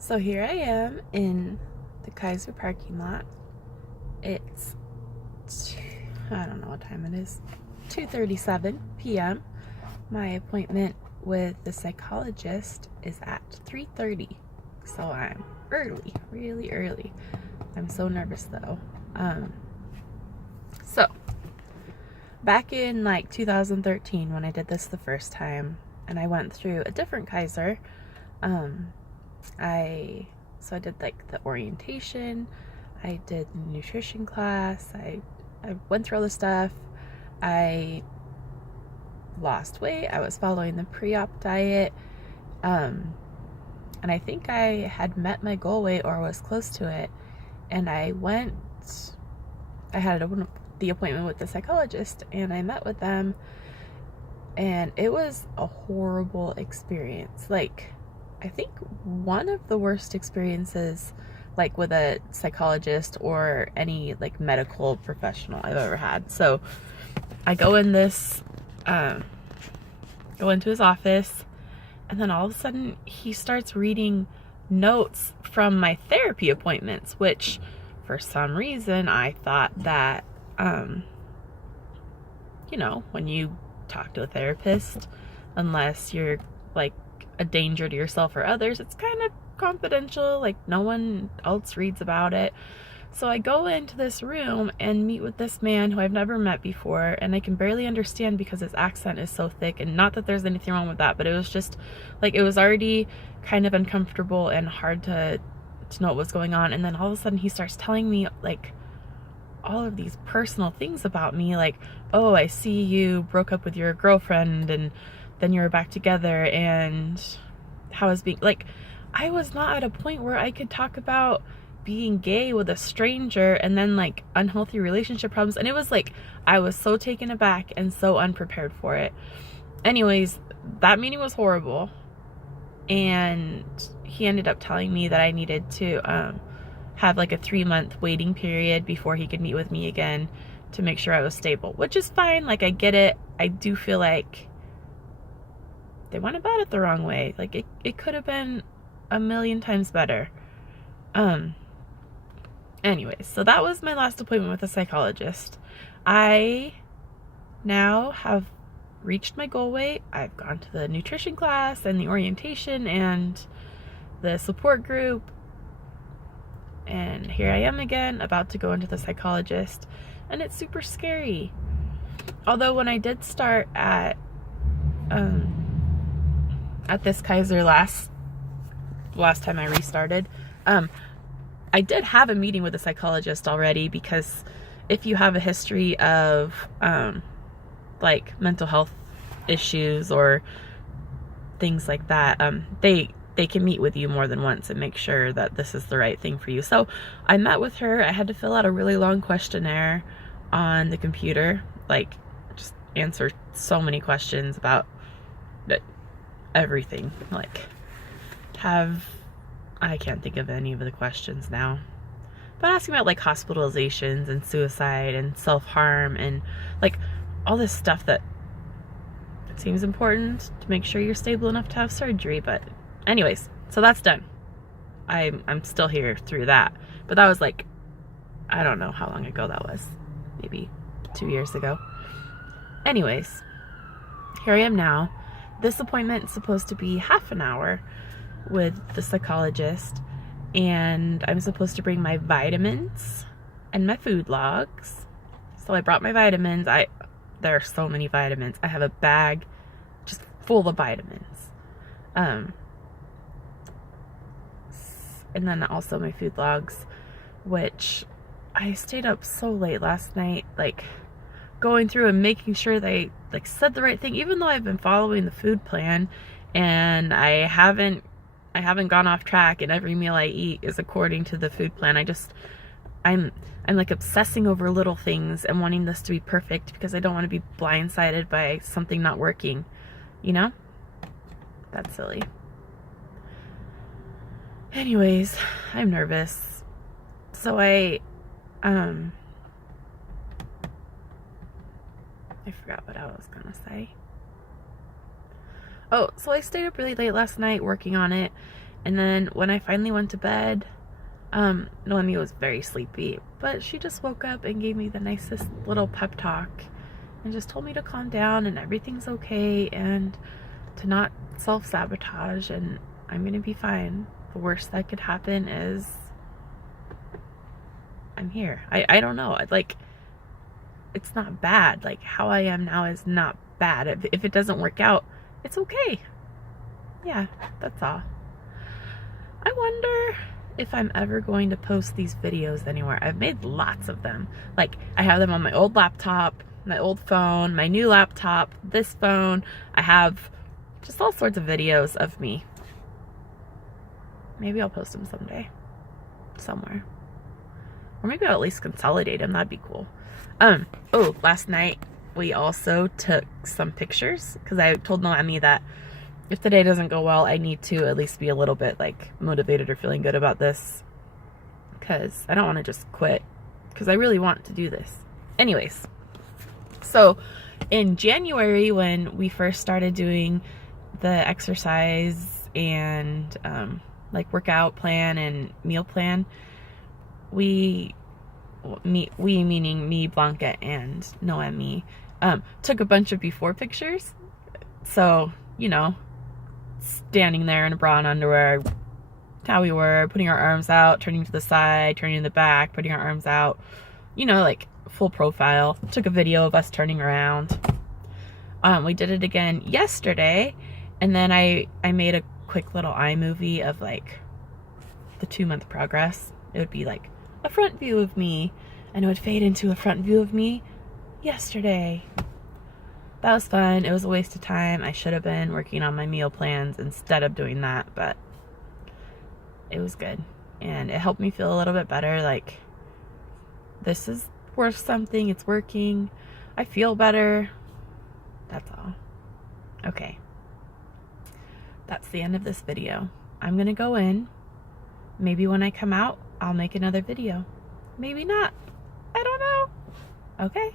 So here I am in the Kaiser parking lot. It's, I don't know what time it is, 2:37 p.m. My appointment with the psychologist is at 3:30. So I'm early, really early. I'm so nervous though. So back in like 2013 when I did this the first time and I went through a different Kaiser, I did like the orientation, I did the nutrition class, I went through all the stuff. I lost weight. I was following the pre-op diet. And I think I had met my goal weight or was close to it. And I had the appointment with the psychologist and I met with them, and it was a horrible experience. Like, I think one of the worst experiences like with a psychologist or any like medical professional I've ever had. So I go into his office, and then all of a sudden he starts reading notes from my therapy appointments, which for some reason I thought that when you talk to a therapist, unless you're like a danger to yourself or others, it's kind of confidential, like no one else reads about it. So I go into this room and meet with this man who I've never met before, and I can barely understand because his accent is so thick. And not that there's anything wrong with that, but it was just like, it was already kind of uncomfortable and hard to know what was going on. And then all of a sudden he starts telling me like all of these personal things about me, like, oh, I see you broke up with your girlfriend and then you were back together, and how is being like, I was not at a point where I could talk about being gay with a stranger and then like unhealthy relationship problems. And it was like, I was so taken aback and so unprepared for it. Anyways, that meeting was horrible. And he ended up telling me that I needed to have like a 3-month waiting period before he could meet with me again to make sure I was stable, which is fine. Like, I get it. I do feel like they went about it the wrong way. Like, it could have been a million times better. Anyways, so that was my last appointment with a psychologist. I now have reached my goal weight. I've gone to the nutrition class and the orientation and the support group. And here I am again, about to go into the psychologist. And it's super scary. Although when I did start at this Kaiser last time I restarted, I did have a meeting with a psychologist already, because if you have a history of like mental health issues or things like that, they can meet with you more than once and make sure that this is the right thing for you. So I met with her. I had to fill out a really long questionnaire on the computer, like just answer so many questions about everything. Like, I can't think of any of the questions now, but asking about like hospitalizations and suicide and self-harm and like all this stuff that it seems important to make sure you're stable enough to have surgery. But anyways, so that's done. I'm still here through that, but that was like, I don't know how long ago that was, maybe 2 years ago. Anyways, here I am now. This appointment is supposed to be half an hour with the psychologist, and I'm supposed to bring my vitamins and my food logs. So I brought my vitamins. There are so many vitamins. I have a bag just full of vitamins. And then also my food logs, which I stayed up so late last night, like going through and making sure they like said the right thing, even though I've been following the food plan and I haven't gone off track, and every meal I eat is according to the food plan. I'm like obsessing over little things and wanting this to be perfect because I don't want to be blindsided by something not working, That's silly. Anyways, I'm nervous. So I forgot what I was gonna say. Oh, so I stayed up really late last night working on it, And then when I finally went to bed, Noemi was very sleepy, but she just woke up and gave me the nicest little pep talk and just told me to calm down and everything's okay and to not self-sabotage and I'm gonna be fine. The worst that could happen is I'm here. I don't know. Like, it's not bad. Like, how I am now is not bad. If it doesn't work out, it's okay. Yeah, that's all. I wonder if I'm ever going to post these videos anywhere. I've made lots of them. Like, I have them on my old laptop, my old phone, my new laptop, this phone. I have just all sorts of videos of me. Maybe I'll post them someday. Somewhere. Or maybe I'll at least consolidate them. That'd be cool. Oh, last night we also took some pictures because I told Noemi that if the day doesn't go well, I need to at least be a little bit like motivated or feeling good about this because I don't want to just quit because I really want to do this. Anyways, so in January when we first started doing the exercise and like workout plan and meal plan, we meaning me, Blanca, and Noemi, took a bunch of before pictures. So, you know, standing there in a bra and underwear, how we were, putting our arms out, turning to the side, turning to the back, putting our arms out, you know, like full profile. Took a video of us turning around. We did it again yesterday, and then I made a quick little iMovie of like the 2-month progress. It would be like a front view of me, and it would fade into a front view of me yesterday. That was fun. It was a waste of time. I should have been working on my meal plans instead of doing that, but it was good. And it helped me feel a little bit better. Like, this is worth something. It's working. I feel better. That's all. Okay. That's the end of this video. I'm gonna go in. Maybe when I come out, I'll make another video. Maybe not. I don't know. Okay.